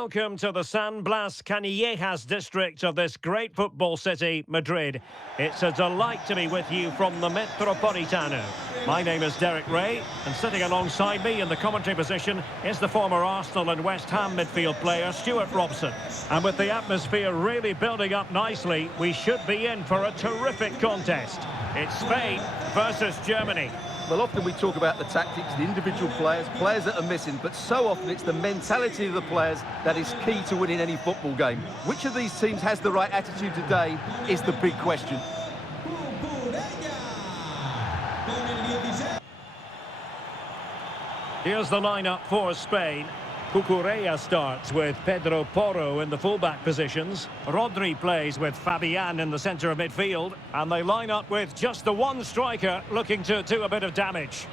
Welcome to the San Blas Canillejas district of this great football city, Madrid. It's a delight to be with you from the Metropolitano. My name is Derek Ray, and sitting alongside me in the commentary position is the former Arsenal and West Ham midfield player, Stuart Robson. And with the atmosphere really building up nicely, we should be in for a terrific contest. It's Spain versus Germany. Well, often we talk about the tactics, the individual players that are missing, but so often it's the mentality of the players that is key to winning any football game. Which of these teams has the right attitude today is the big question. Here's the lineup for Spain. Cucurella starts with Pedro Porro in the fullback positions. Rodri plays with Fabian in the centre of midfield. And they line up with just the one striker looking to do a bit of damage.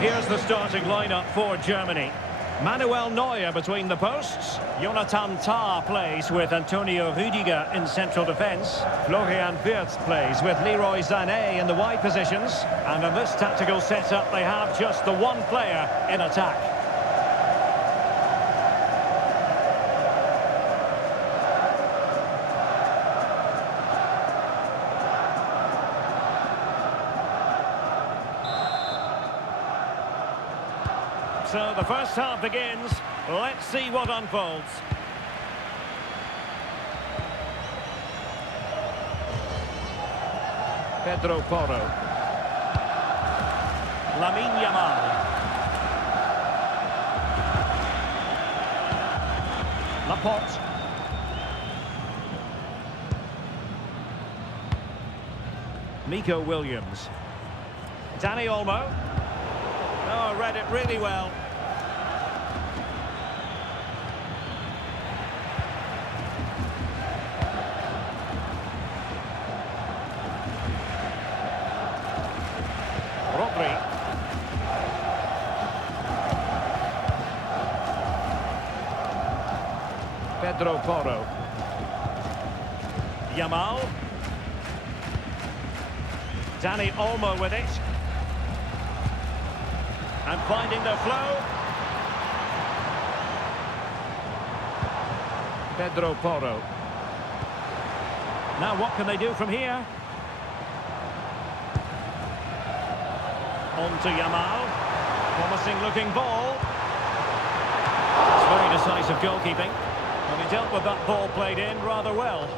Here's the starting lineup for Germany. Manuel Neuer between the posts. Jonathan Tah plays with Antonio Rüdiger in central defence. Florian Wirtz plays with Leroy Sané in the wide positions. And in this tactical setup, they have just the one player in attack. So the first half begins. Let's see what unfolds. Pedro Porro. Lamine Yamal. Laporte. Nico Williams. Dani Olmo. Oh, read it really well. Rodri. Pedro Porro. Yamal. Dani Olmo with it. And finding the flow. Pedro Porro. Now what can they do from here? On to Yamal. Promising looking ball. It's very decisive goalkeeping. And he dealt with that ball played in rather well.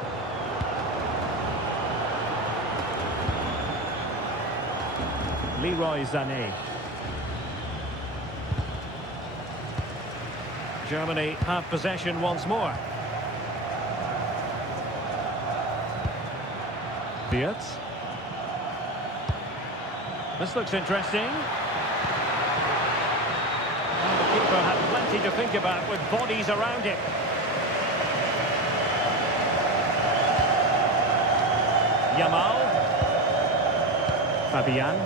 Leroy Sané. Germany have possession once more. Wirtz. This looks interesting. And the keeper had plenty to think about with bodies around him. Yamal. Fabian.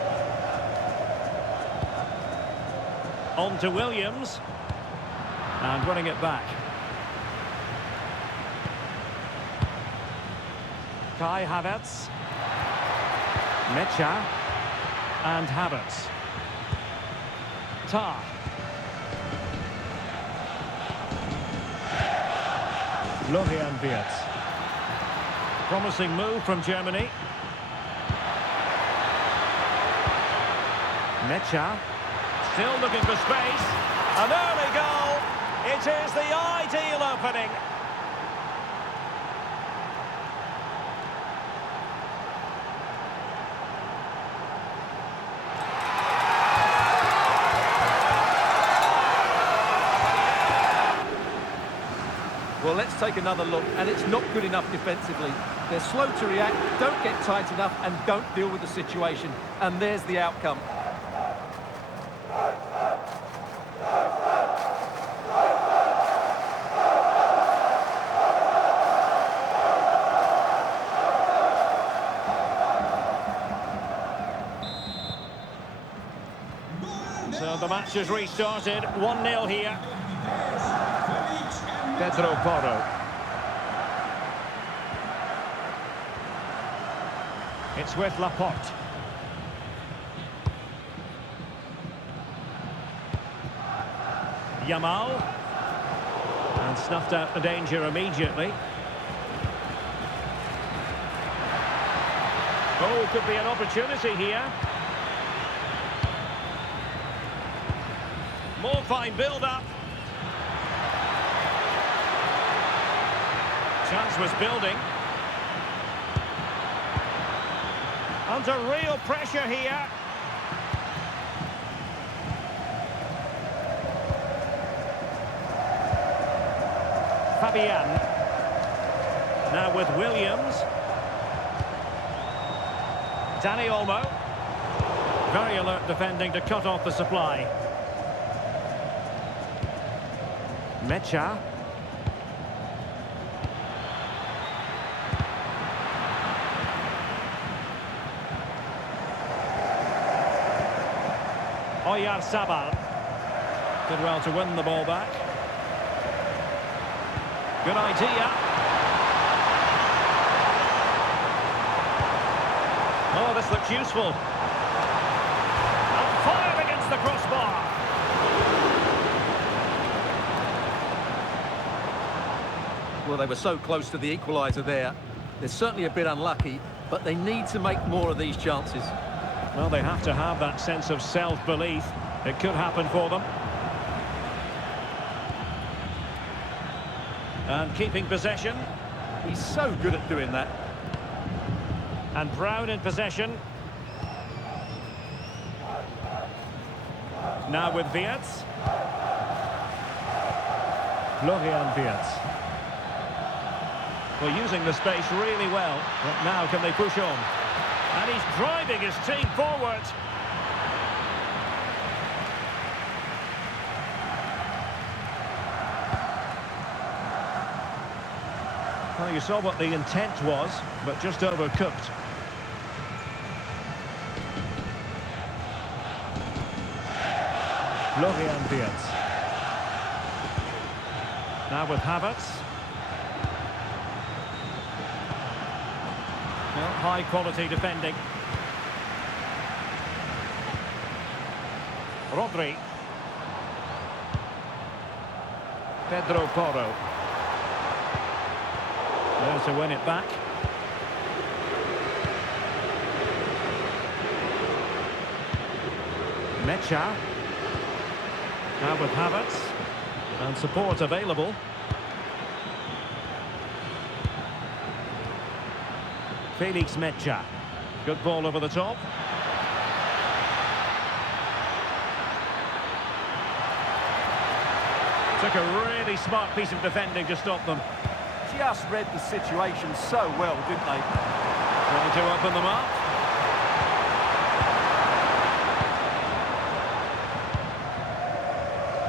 On to Williams. And running it back. Kai Havertz. Mecha. And Havertz. Tah. Florian Wirtz. Promising move from Germany. Mecha. Still looking for space. An early goal. It is the ideal opening. Well, let's take another look, and it's not good enough defensively. They're slow to react, don't get tight enough, and don't deal with the situation. And there's the outcome. match has restarted. 1-0 here. Pedro Porro. It's with Laporte. Yamal. And snuffed out the danger immediately. Oh, could be an opportunity here. More fine build-up. Chance was building. Under real pressure here. Fabian. Now with Williams. Danny Olmo. Very alert defending to cut off the supply. Mecha. Oyarzabal. Did well to win the ball back. Good idea. Oh, this looks useful. And fired against the crossbar. Well, they were so close to the equaliser there. They're certainly a bit unlucky, but they need to make more of these chances. Well, they have to have that sense of self-belief. It could happen for them. And keeping possession. He's so good at doing that. And Brown in possession. Now with Wirtz. Florian Wirtz. Well, using the space really well. But now can they push on? And he's driving his team forward. Well, you saw what the intent was, but just overcooked. Florian Wirtz. Now with Havertz. Well, high quality defending. Rodri. Pedro Porro. There to win it back. Mecha. Now with Havertz. And support available. Felix Mecha. Good ball over the top. Took a really smart piece of defending to stop them. Just read the situation so well, didn't they? Trying to open them up.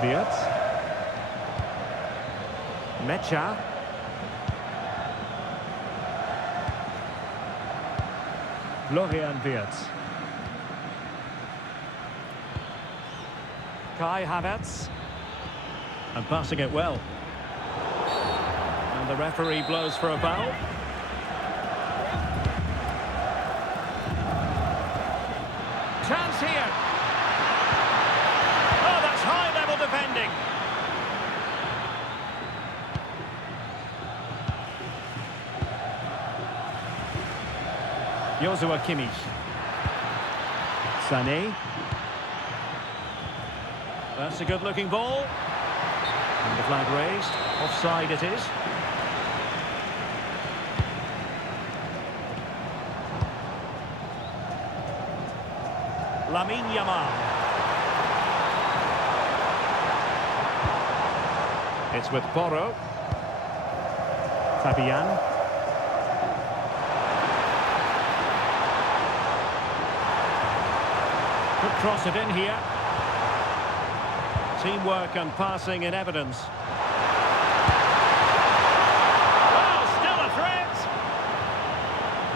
Wirtz. Mecha. Florian Wirtz. Kai Havertz. And passing it well. And the referee blows for a foul. Chance here. Oh, that's high-level defending. Joshua Kimmich. Sané. That's a good-looking ball. And the flag raised. Offside it is. Lamine Yamal. It's with Porro. Fabian. Could cross it in here. Teamwork and passing in evidence. Oh, still a threat!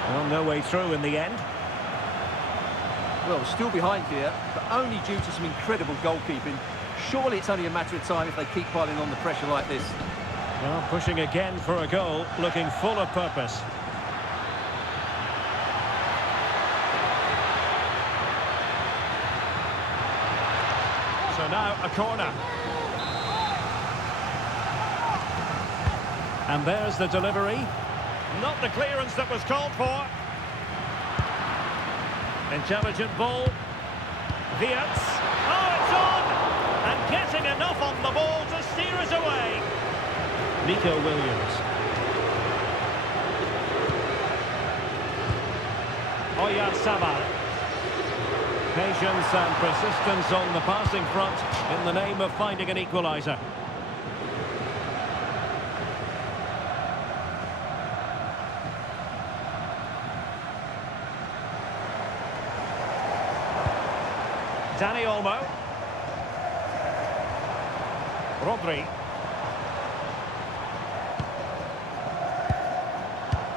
Well, no way through in the end. Well, we're still behind here, but only due to some incredible goalkeeping. Surely it's only a matter of time if they keep piling on the pressure like this. Well, pushing again for a goal, looking full of purpose. So now a corner. And there's the delivery. Not the clearance that was called for. Intelligent ball. Viets. Oh, it's on! And getting enough on the ball to steer it away. Nico Williams. Oyarzabal. Patience and persistence on the passing front in the name of finding an equaliser. Dani Olmo. Rodri.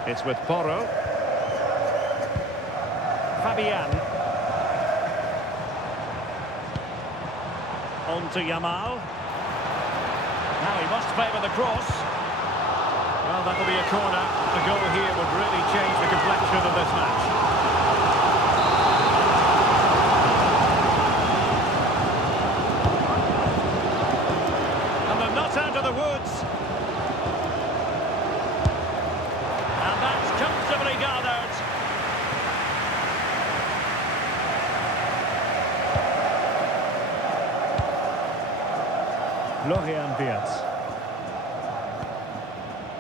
It's with Porro. Fabian. On to Yamal. Now he must favour the cross. Well, that'll be a corner. A goal here would really change the complexion of this match. Out of the woods. And that's comfortably gathered. Florian Wirtz.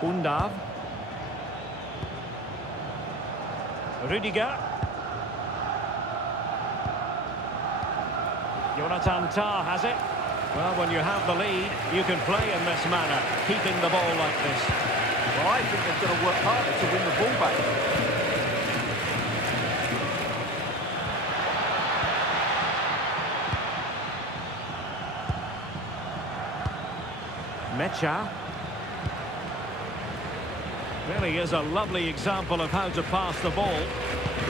Undav. Rüdiger. Jonathan Tah has it. Well, when you have the lead, you can play in this manner, keeping the ball like this. Well, I think they've got to work harder to win the ball back. Mecha. Really is a lovely example of how to pass the ball.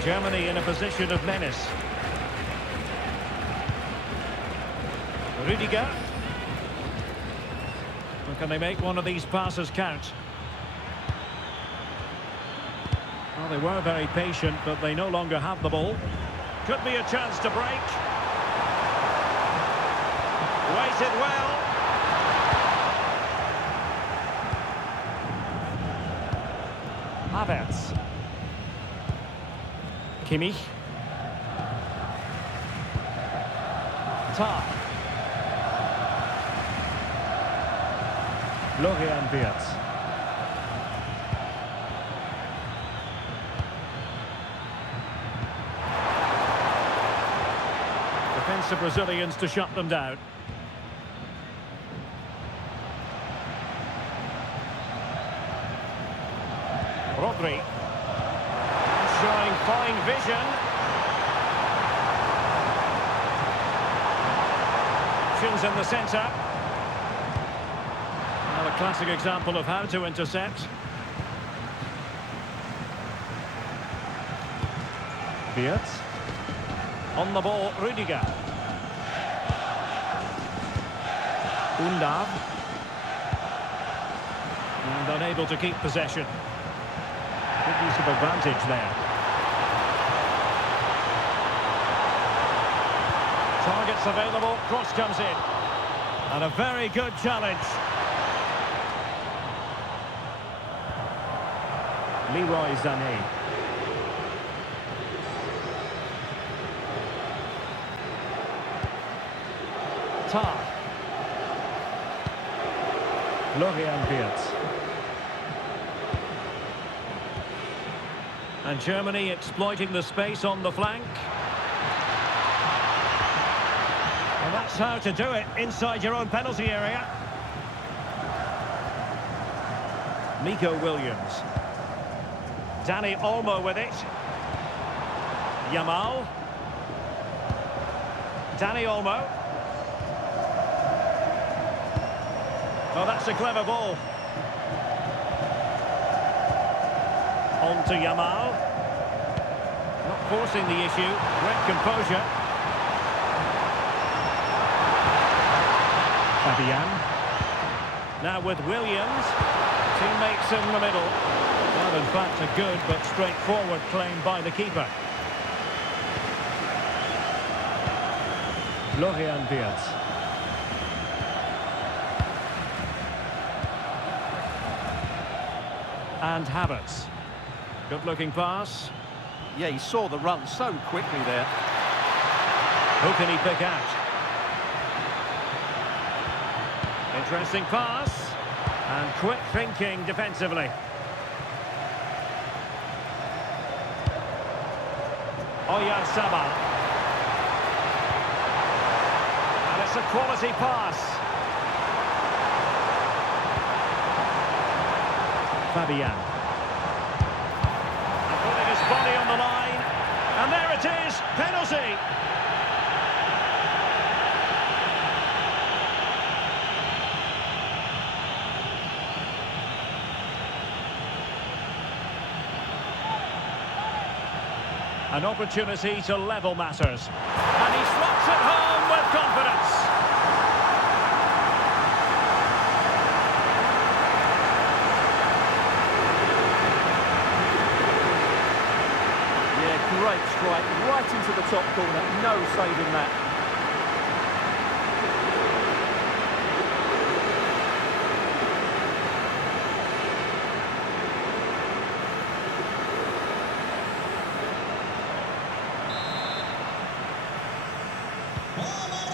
Germany in a position of menace. Rüdiger. Well, can they make one of these passes count? Well, they were very patient, but they no longer have the ball. Could be a chance to break. Waited well. Havertz. Kimmich. Tah. Florian Wirtz. Defensive Brazilians to shut them down. Rodri. Showing fine vision. Options in the centre. A classic example of how to intercept. Wirtz. On the ball, Rüdiger. Undav. And unable to keep possession. Good use of advantage there. Targets available, cross comes in. And a very good challenge. Leroy Sané. Tah. Florian Wirtz. And Germany exploiting the space on the flank. And that's how to do it inside your own penalty area. Nico Williams. Dani Olmo with it. Yamal. Dani Olmo. Oh, that's a clever ball. On to Yamal. Not forcing the issue. Great composure. Fabian. Now with Williams. Teammates in the middle. Well, in fact, a good but straightforward claim by the keeper. Florian Wirtz. And Havertz. Good-looking pass. Yeah, he saw the run so quickly there. Who can he pick out? Interesting pass. And quick thinking defensively. Oyarzabal. And it's a quality pass. Fabian. And putting his body on the line. And there it is, penalty. An opportunity to level matters. And he slots it home with confidence. Yeah, great strike, right into the top corner. No saving that.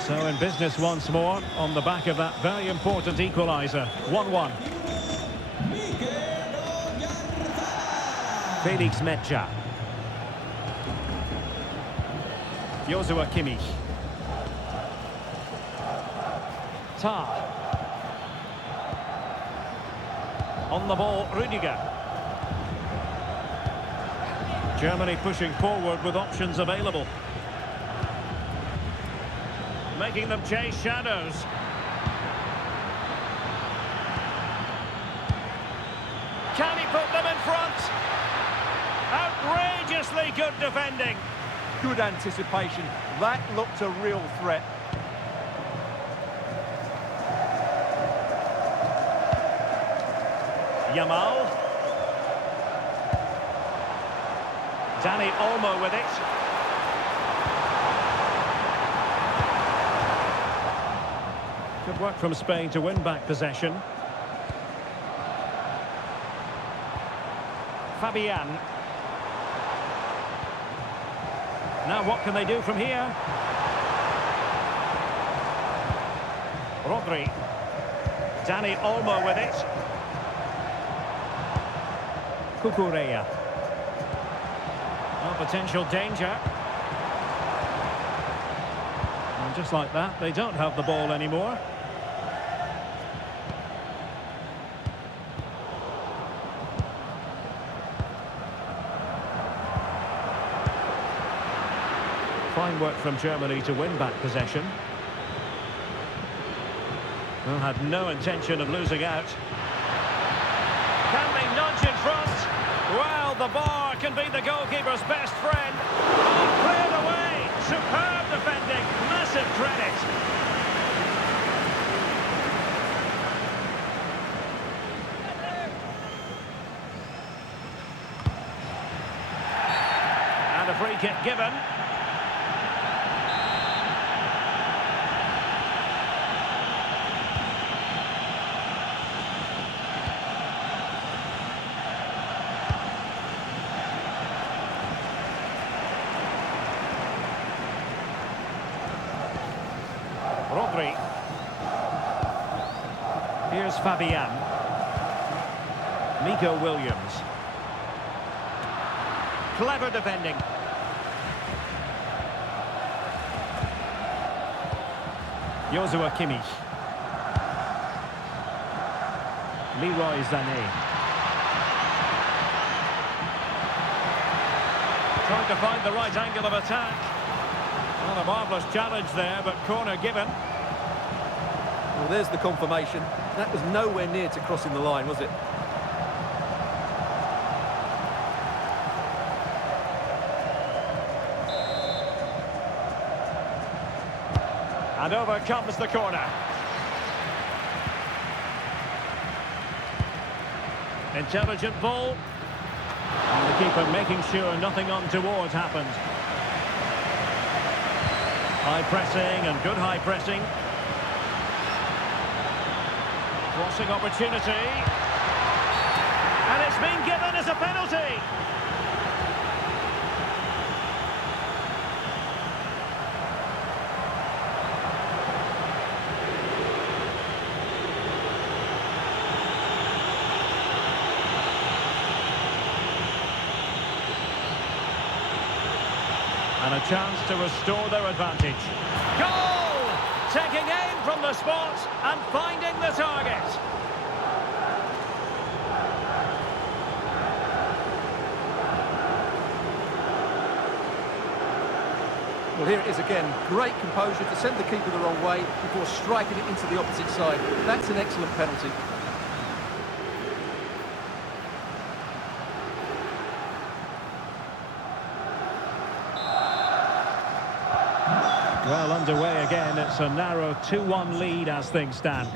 So in business once more, on the back of that very important equaliser. 1-1. Felix Metscher. Joshua Kimmich. Tah. On the ball, Rüdiger. Germany pushing forward with options available. Making them chase shadows. Can he put them in front? Outrageously good defending. Good anticipation. That looked a real threat. Yamal. Dani Olmo with it. Good work from Spain to win back possession. Fabian. Now what can they do from here? Rodri. Dani Olmo with it. Cucurella. Oh, potential danger. And just like that, they don't have the ball anymore. Fine work from Germany to win back possession. Well, had no intention of losing out. Can they nudge in front? Well, the bar can be the goalkeeper's best friend. Oh, cleared away. Superb defending. Massive credit. And a free kick given. Rodri. Here's Fabian. Nico Williams. Clever defending. Joshua Kimmich. Leroy Sané. Trying to find the right angle of attack. Well, a marvellous challenge there, but corner given. Well, there's the confirmation. That was nowhere near to crossing the line, was it? And over comes the corner. Intelligent ball. And the keeper making sure nothing untoward happened. High pressing and good high pressing. Crossing opportunity. And it's been given as a penalty. And a chance to restore their advantage. Goal! Taking aim from the spot and finding the target. Well, here it is again. Great composure to send the keeper the wrong way before striking it into the opposite side. That's an excellent penalty. Well, underway again. It's a narrow 2-1 lead as things stand.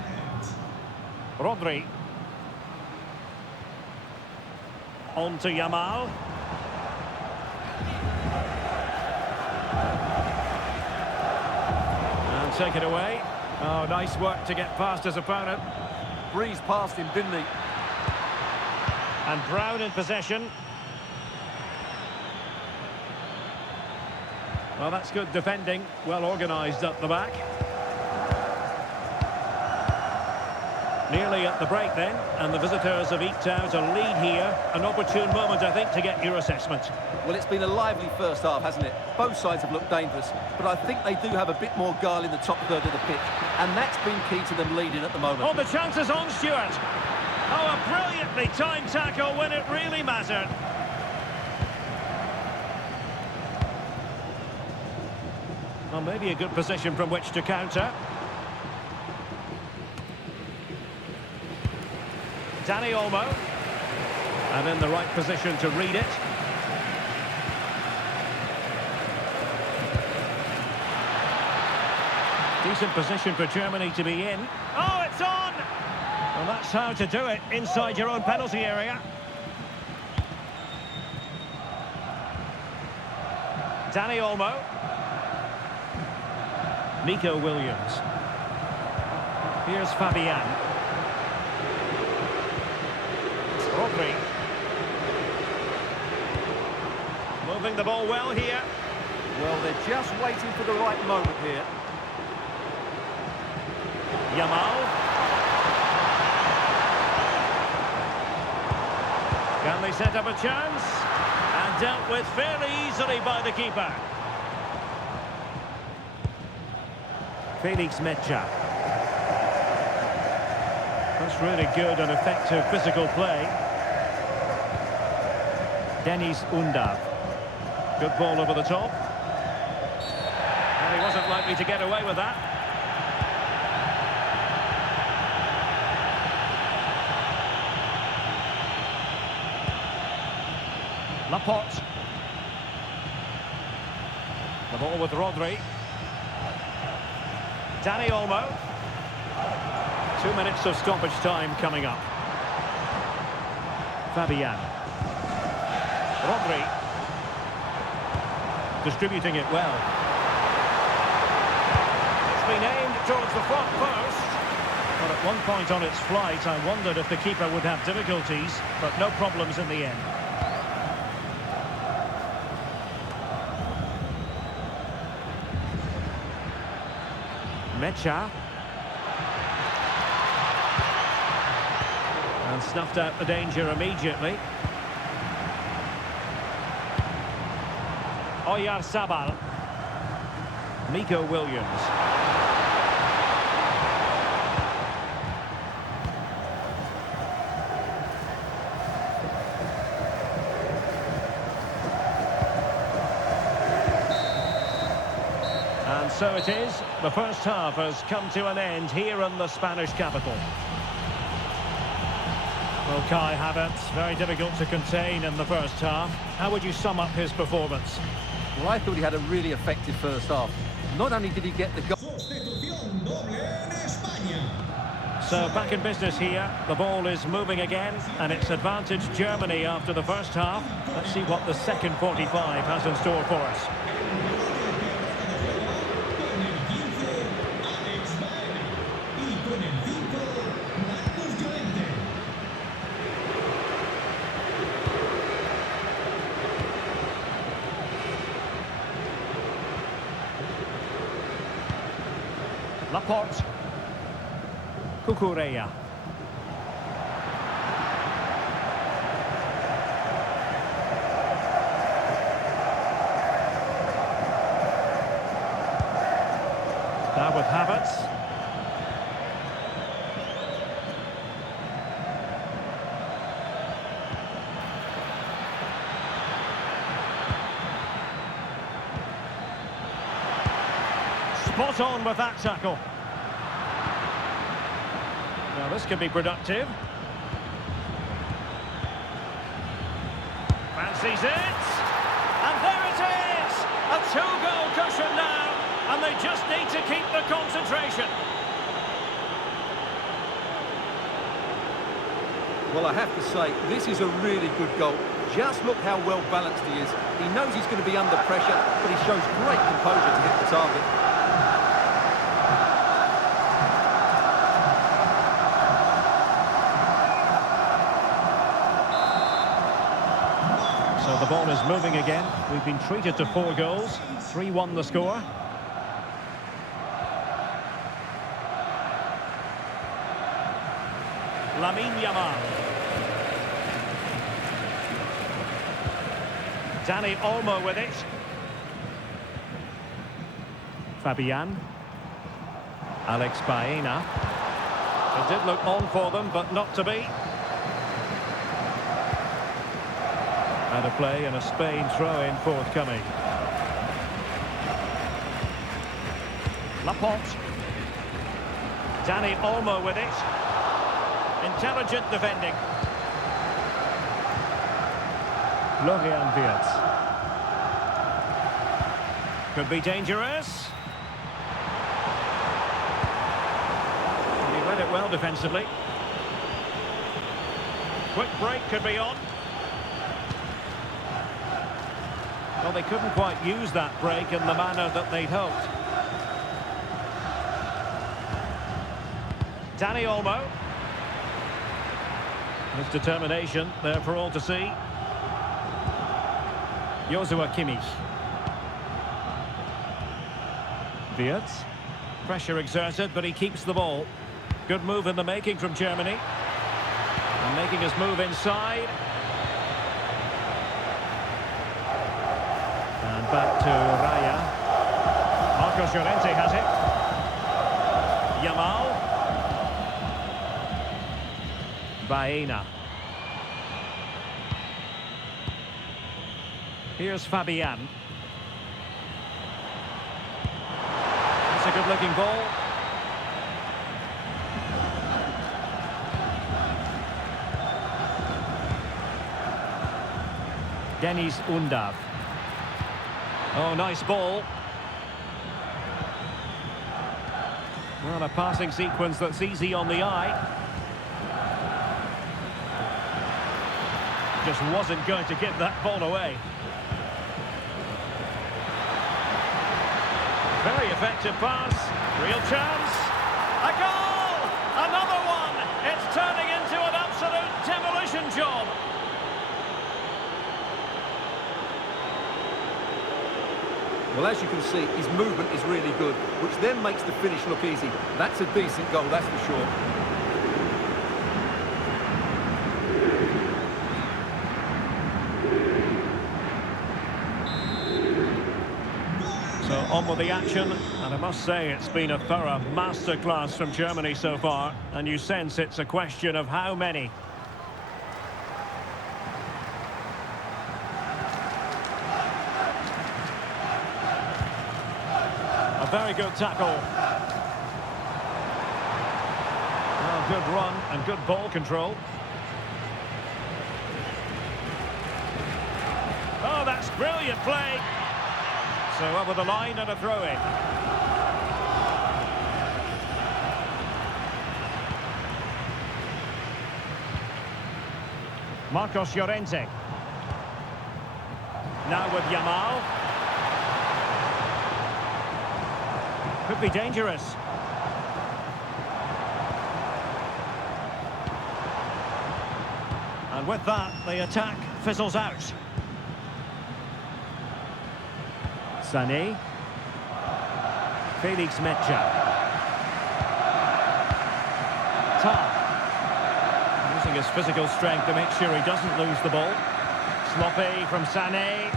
Rodri. On to Yamal. And take it away. Oh, nice work to get past his opponent. Breezed past him, didn't he? And Brown in possession. Well, that's good defending. Well organised at the back. Nearly at the break then, and the visitors have eked out a lead here. An opportune moment, I think, to get your assessment. Well, it's been a lively first half, hasn't it? Both sides have looked dangerous, but I think they do have a bit more guile in the top third of the pitch, and that's been key to them leading at the moment. Oh, the chance is on, Stuart. Oh, a brilliantly timed tackle when it really mattered. Well, maybe a good position from which to counter. Dani Olmo. And in the right position to read it. Decent position for Germany to be in. Oh, it's on! Well, that's how to do it inside your own penalty area. Dani Olmo. Nico Williams. Here's Fabian. Rodri. Moving the ball well here. Well, they're just waiting for the right moment here. Yamal. Can they set up a chance? And dealt with fairly easily by the keeper. Felix Mecha. That's really good and effective physical play. Dennis Undav. Good ball over the top. And he wasn't likely to get away with that. Laporte. The ball with Rodri. Dani Olmo. 2 minutes of stoppage time coming up. Fabian. Rodri. Distributing it well. It's been aimed towards the front post. But at one point on its flight, I wondered if the keeper would have difficulties, but no problems in the end. Mecha. And snuffed out the danger immediately. Oyarzabal. Nico Williams. And so it is. The first half has come to an end here in the Spanish capital. Well, Kai Havertz, very difficult to contain in the first half. How would you sum up his performance? Well, I thought he had a really effective first half. Not only did he get the goal... So back in business here. The ball is moving again, and it's advantage Germany after the first half. Let's see what the second 45 has in store for us. Laporte. Cucurella. Now with Havertz. Spot on with that tackle. Now this could be productive. Fancies it. And there it is! A two-goal cushion now. And they just need to keep the concentration. Well, I have to say, this is a really good goal. Just look how well balanced he is. He knows he's going to be under pressure, but he shows great composure to hit the target. So the ball is moving again. We've been treated to 4 goals. 3-1 the score. Lamine Yamal. Dani Olmo with it. Fabian. Alex Baena. It did look on for them, but not to be. Out of play and a Spain throw-in forthcoming. Laporte. Dani Olmo with it. Intelligent defending. Florian Wirtz. Could be dangerous. He read it well defensively. Quick break could be on. Well, they couldn't quite use that break in the manner that they'd hoped. Dani Olmo. His determination there for all to see. Joshua Kimmich. Wirtz. Pressure exerted, but he keeps the ball. Good move in the making from Germany. And making his move inside. And back to Raya. Marcos Llorente has it. Yamal. Baena. Here's Fabian. It's a good-looking ball. Denis Undav. Oh, nice ball. Well, a passing sequence that's easy on the eye. Just wasn't going to give that ball away. Very effective pass. Real chance. A goal! Another one! It's turning into an absolute demolition job. Well, as you can see, his movement is really good, which then makes the finish look easy. That's a decent goal, that's for sure. So on with the action, and I must say it's been a thorough masterclass from Germany so far, and you sense it's a question of how many. A very good tackle. Well, good run and good ball control. Oh, that's brilliant play. So over the line and a throw-in. Marcos Llorente. Now with Yamal. Could be dangerous. And with that, the attack fizzles out. Sané. Felix Mecha. Ta. Using his physical strength to make sure he doesn't lose the ball. Sloppy from Sané.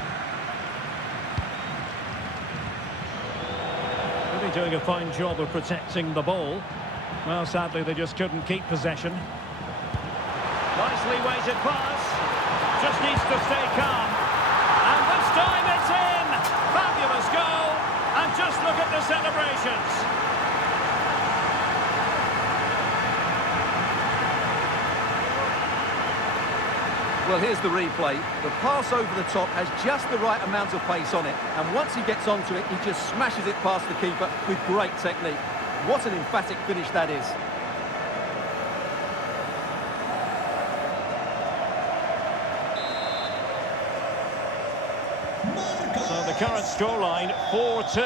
Really doing a fine job of protecting the ball. Well, sadly, they just couldn't keep possession. Nicely weighted pass. Just needs to stay calm. And this time it's in! Fabulous goal! And just look at the celebrations. Well, here's the replay. The pass over the top has just the right amount of pace on it. And once he gets onto it, he just smashes it past the keeper with great technique. What an emphatic finish that is. So the current scoreline, 4-2.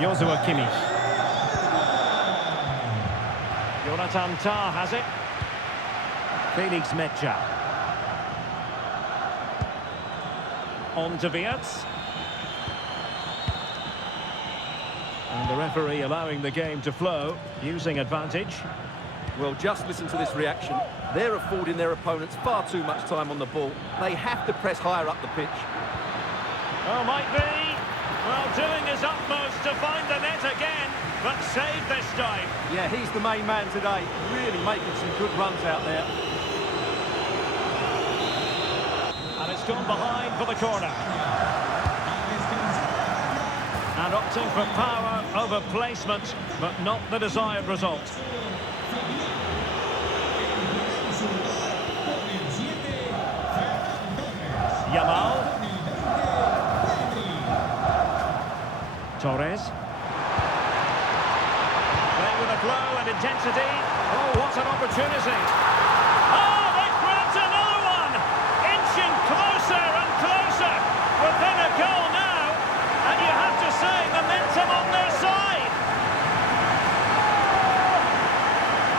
Joshua Kimmich. Jonathan Tah has it. Felix Mecha. On to Wirtz. And the referee allowing the game to flow, using advantage. Well, just listen to this reaction. They're affording their opponents far too much time on the ball. They have to press higher up the pitch. Oh, might be. Well, doing his utmost to find the net again, but saved this time. Yeah, he's the main man today. Really making some good runs out there. And it's gone behind for the corner. And opting for power over placement, but not the desired result. Yamal. Torres. Playing with a flow and intensity. Oh, what an opportunity. Oh, they've grabbed another one. Inching closer and closer. Within a goal now. And you have to say, momentum on their side.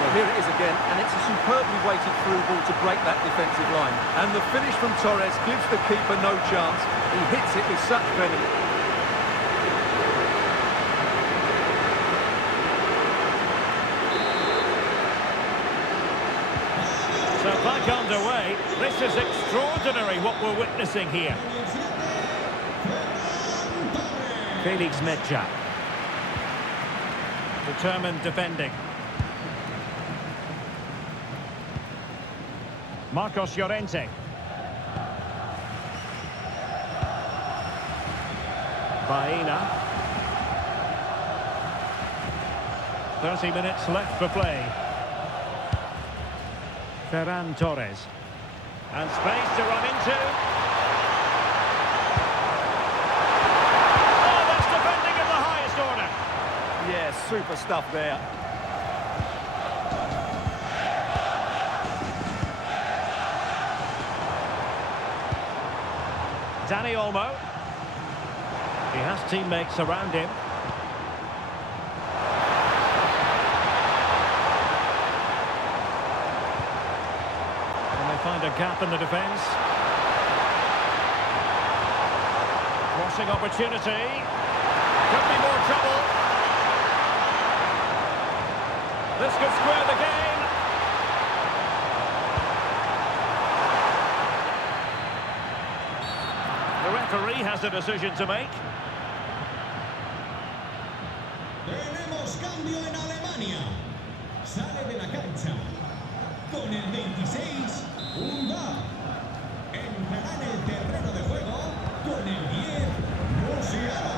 Well, here it is again, and it's a superbly weighted through ball to break that defensive line. And the finish from Torres gives the keeper no chance. He hits it with such venom. So back underway. This is extraordinary what we're witnessing here. Felix Mecha. Determined defending. Marcos Llorente. Baena. 30 minutes left for play. Ferran Torres. And space to run into. Oh, that's defending of the highest order. Yeah, super stuff there. Dani Olmo. He has teammates around him. And they find a gap in the defence. Crossing opportunity. Could be more trouble. This could square the game. The referee has a decision to make. Tenemos cambio en Alemania. Sale de la cancha con el 26, Unga. Entrará en el terreno de juego con el 10, Musiala.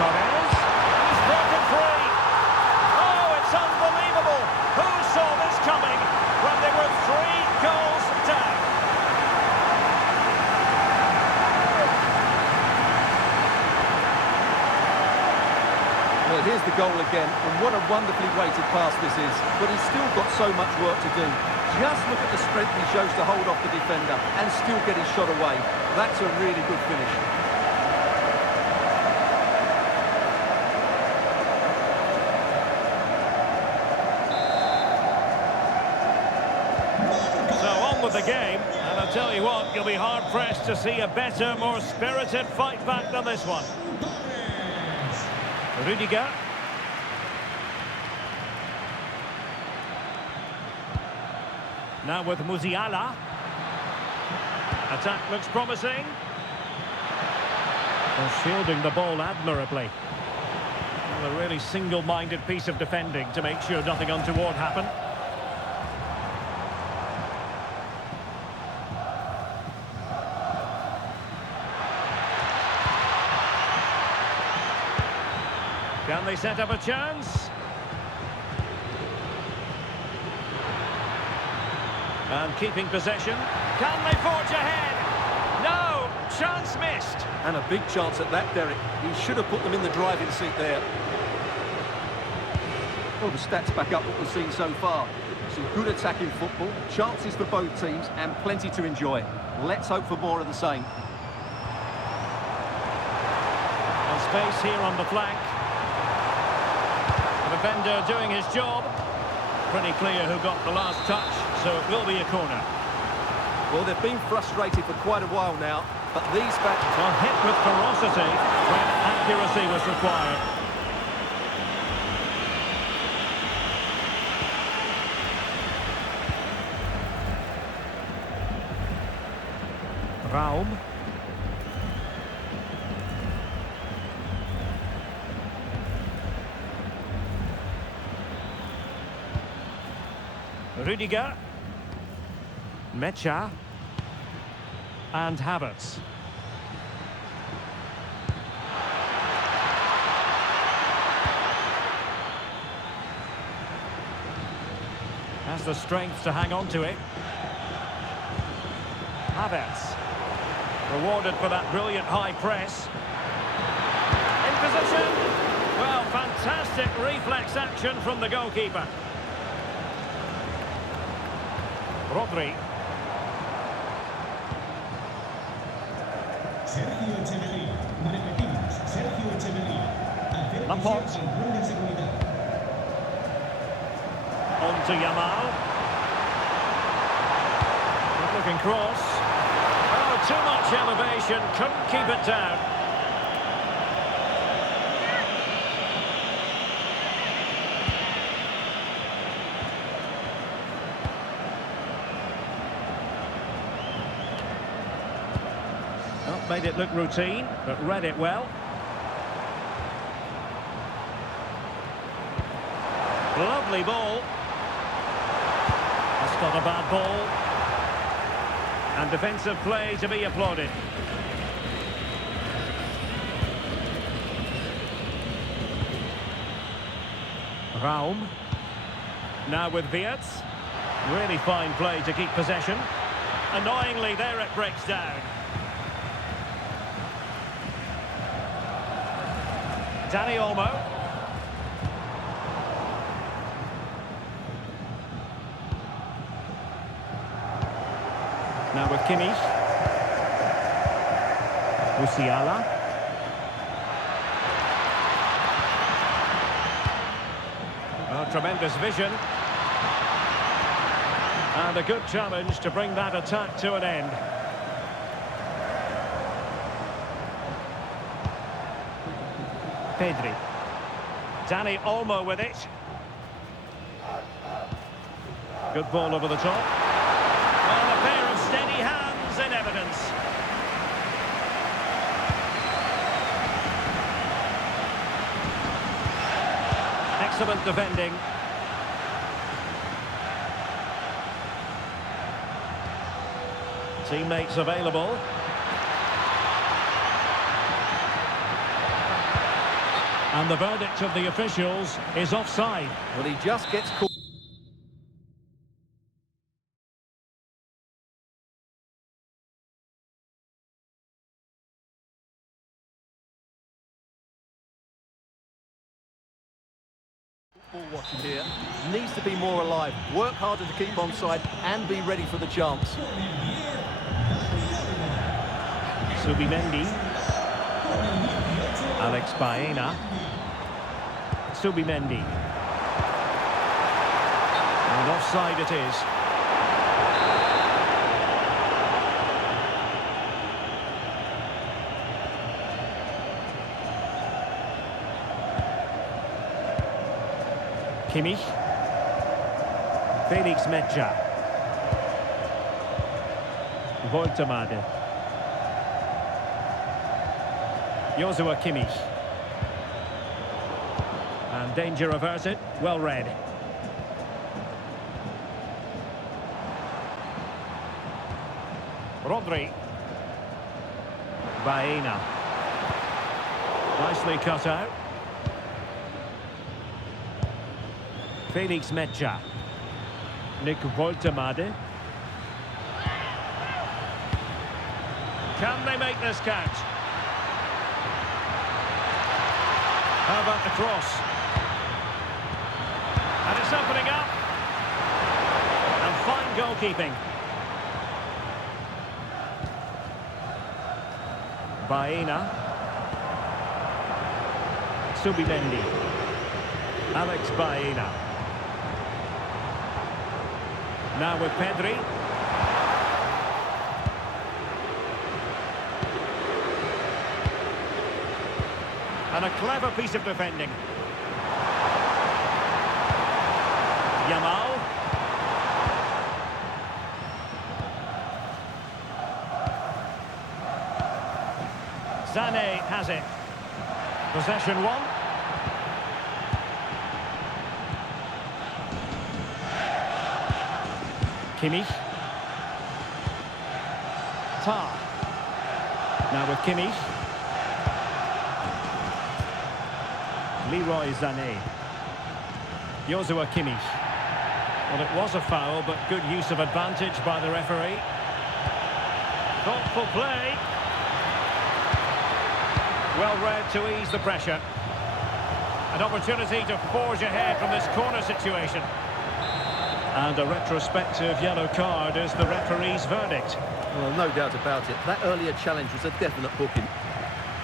Torres. He's broken free. Oh, it's unbelievable. Who saw this coming when they were 3 goals down? Well, here's the goal again, and what a wonderfully weighted pass this is. But he's still got so much work to do. Just look at the strength he shows to hold off the defender and still get his shot away. That's a really good finish. So on with the game, and I'll tell you what, you'll be hard-pressed to see a better, more spirited fight back than this one. Rudiger. Now with Musiala. Attack looks promising. They're shielding the ball admirably. Well, a really single-minded piece of defending to make sure nothing untoward happened. Can they set up a chance? And keeping possession. Can they forge ahead? No! Chance missed. And a big chance at that, Derek. He should have put them in the driving seat there. Well, the stats back up what we've seen so far. Some good attacking football, chances for both teams, and plenty to enjoy. Let's hope for more of the same. And space here on the flank. The defender doing his job. Pretty clear who got the last touch, so it will be a corner. Well, they've been frustrated for quite a while now, but these backs... Well, hit with ferocity when accuracy was required. Raum. Rudiger. Mecha. And Havertz. Has the strength to hang on to it. Havertz. Rewarded for that brilliant high press. In position. Well, fantastic reflex action from the goalkeeper. Rodri. Sergio Echeverría. Repetimos, Sergio Echeverría. Laporte. Control de seguridad. On to Yamal. Good looking cross. Oh, too much elevation. Couldn't keep it down. Well, made it look routine, but read it well. Lovely ball. That's not a bad ball. And defensive play to be applauded. Raum. Now with Wirtz. Really fine play to keep possession. Annoyingly, there it breaks down. Dani Olmo. Now with Kimmich. Musiala. Oh, tremendous vision. And a good challenge to bring that attack to an end. Pedri. Dani Olmo with it. Good ball over the top. Well, a pair of steady hands in evidence. Excellent defending. Teammates available. And the verdict of the officials is offside. Well, he just gets caught. Ball watching here. Needs to be more alive. Work harder to keep onside and be ready for the chance. Subimendi. Alex Baena. Subimendi. And offside it is. Kimmich. Felix Metscher. Woltemade. Joshua Kimmich. And danger averted. Well read. Rodri. Baena. Nicely cut out. Felix Metscher. Nick Woltemade. Can they make this count? How about the cross? And it's opening up. And fine goalkeeping. Baena. Subimendi. Alex Baena. Now with Pedri. And a clever piece of defending. Yamal. Sané has it. Possession one. Kimmich. Tar. Now with Kimmich. Leroy Sané. Joshua Kimmich. Well, it was a foul, but good use of advantage by the referee. Thoughtful play. Well read to ease the pressure. An opportunity to forge ahead from this corner situation. And a retrospective yellow card is the referee's verdict. Well, no doubt about it. That earlier challenge was a definite booking.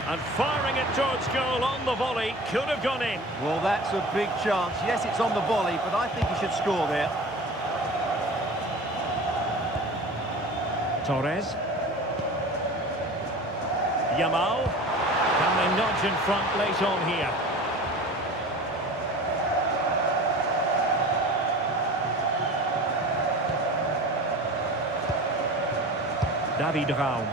And firing it towards goal on the volley, could have gone in. Well, that's a big chance. Yes, it's on the volley, but I think he should score there. Torres. Yamal. Can they nudge in front late on here? David Raum.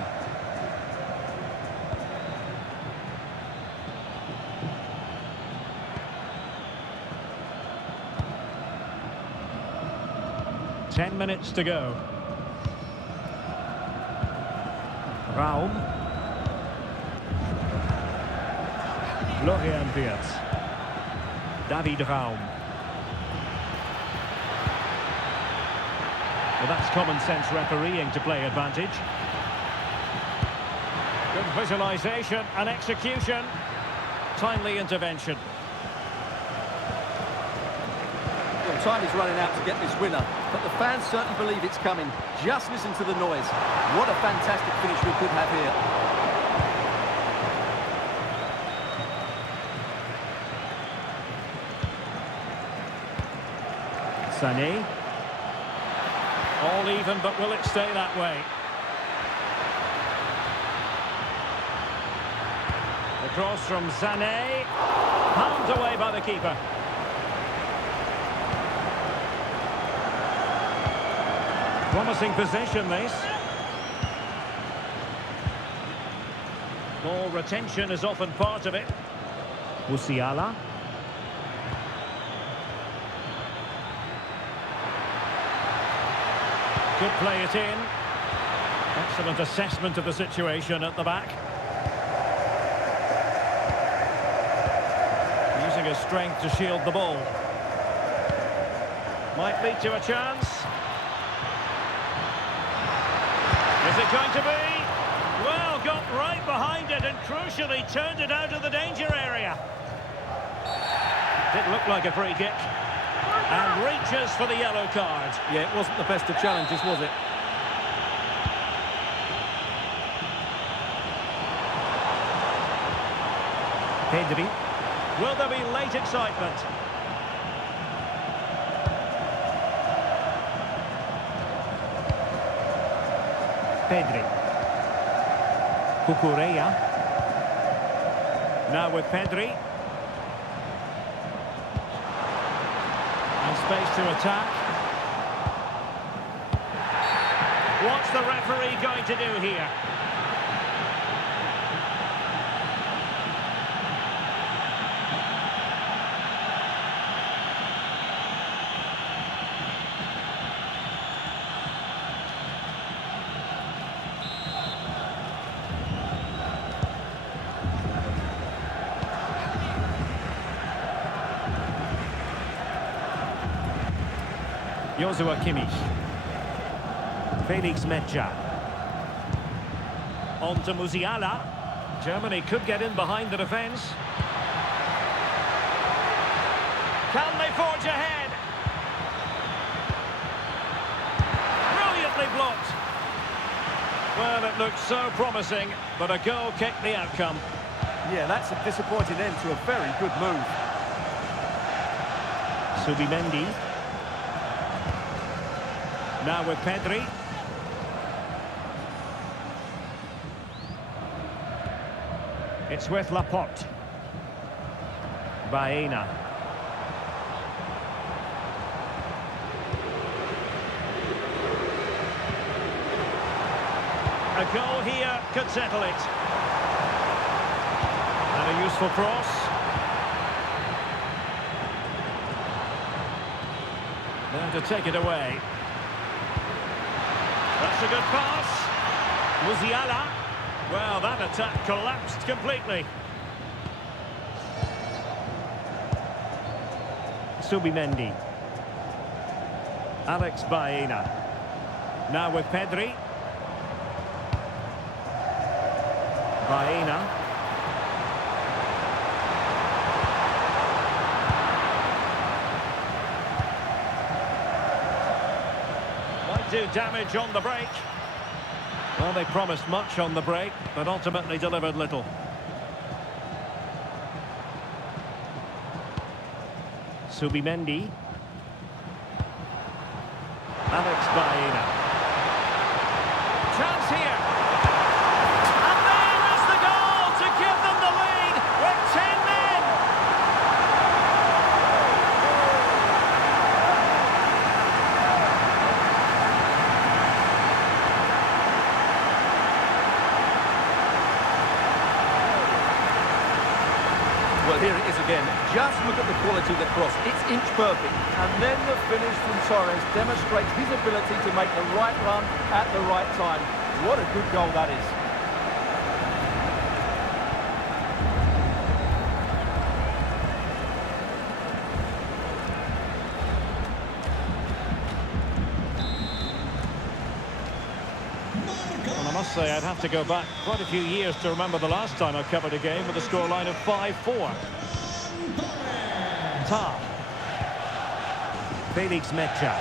Ten minutes to go. Raum. Florian Wirtz. David Raum. Well, that's common sense refereeing to play advantage. Good visualisation and execution. Timely intervention. Well, time is running out to get this winner, but the fans certainly believe it's coming. Just listen to the noise. What a fantastic finish we could have here. Sané. All even, but will it stay that way? The cross from Sané. Palmed away by the keeper. Promising possession, this. Ball retention is often part of it. Musiala. Could play it in. Excellent assessment of the situation at the back. Using his strength to shield the ball. Might lead to a chance. Is it going to be? Well, got right behind it and crucially turned it out of the danger area. Didn't look like a free kick. And reaches for the yellow card. Yeah, it wasn't the best of challenges, was it? Pedri. Will there be late excitement? Pedri. Cucurella. Now with Pedri. And space to attack. What's the referee going to do here? Joshua Kimmich. Felix Mecha. On to Musiala. Germany could get in behind the defence. Can they forge ahead? Brilliantly blocked. Well, it looked so promising, but a goal kicked the outcome. Yeah, that's a disappointing end to a very good move. Subimendi. Now with Pedri. It's with Laporte. Baena. A goal here could settle it. And a useful cross. There to take it away. That's a good pass. Musiala. Well, that attack collapsed completely. Subimendi. Alex Baena. Now with Pedri. Baena. Might do damage on the break. Well, they promised much on the break, but ultimately delivered little. Subimendi. Alex Baena. Chance here. And there is the goal to give them the lead with 10 men. Well, here it is again. Just look at the quality of the cross. It's inch perfect. And then the finish from Torres demonstrates his ability to make the right run at the right time. What a good goal that is. Well, I must say I'd have to go back quite a few years to remember the last time I covered a game with a scoreline of 5-4. Ta. Felix Mecha.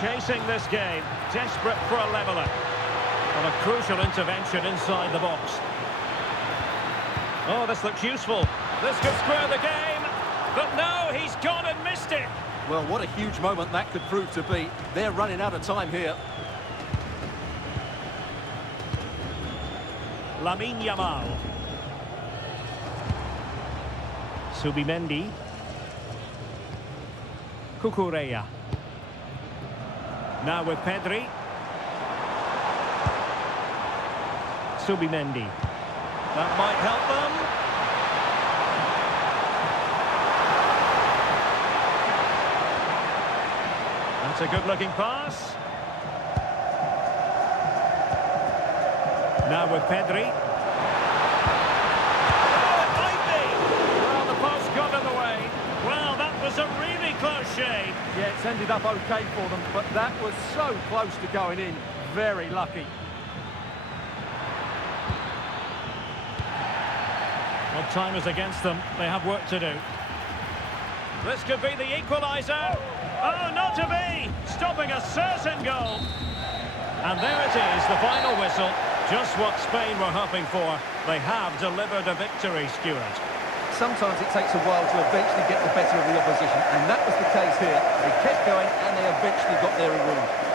Chasing this game, desperate for a leveller. And a crucial intervention inside the box. Oh, this looks useful. This could square the game. But no, he's gone and missed it. Well, what a huge moment that could prove to be. They're running out of time here. Lamine Yamal. Subimendi. Cucurella. Now with Pedri. Subimendi. That might help them. That's a good-looking pass. Now with Pedri. Oh, it might be! Well, the post got in the way. Well, that was a really close shave. Yeah, it's ended up okay for them, but that was so close to going in. Very lucky. Well, time is against them. They have work to do. This could be the equaliser. Oh, not to be! Stopping a certain goal. And there it is, the final whistle. Just what Spain were hoping for. They have delivered a victory, Stuart. Sometimes it takes a while to eventually get the better of the opposition, and that was the case here. They kept going and they eventually got their reward.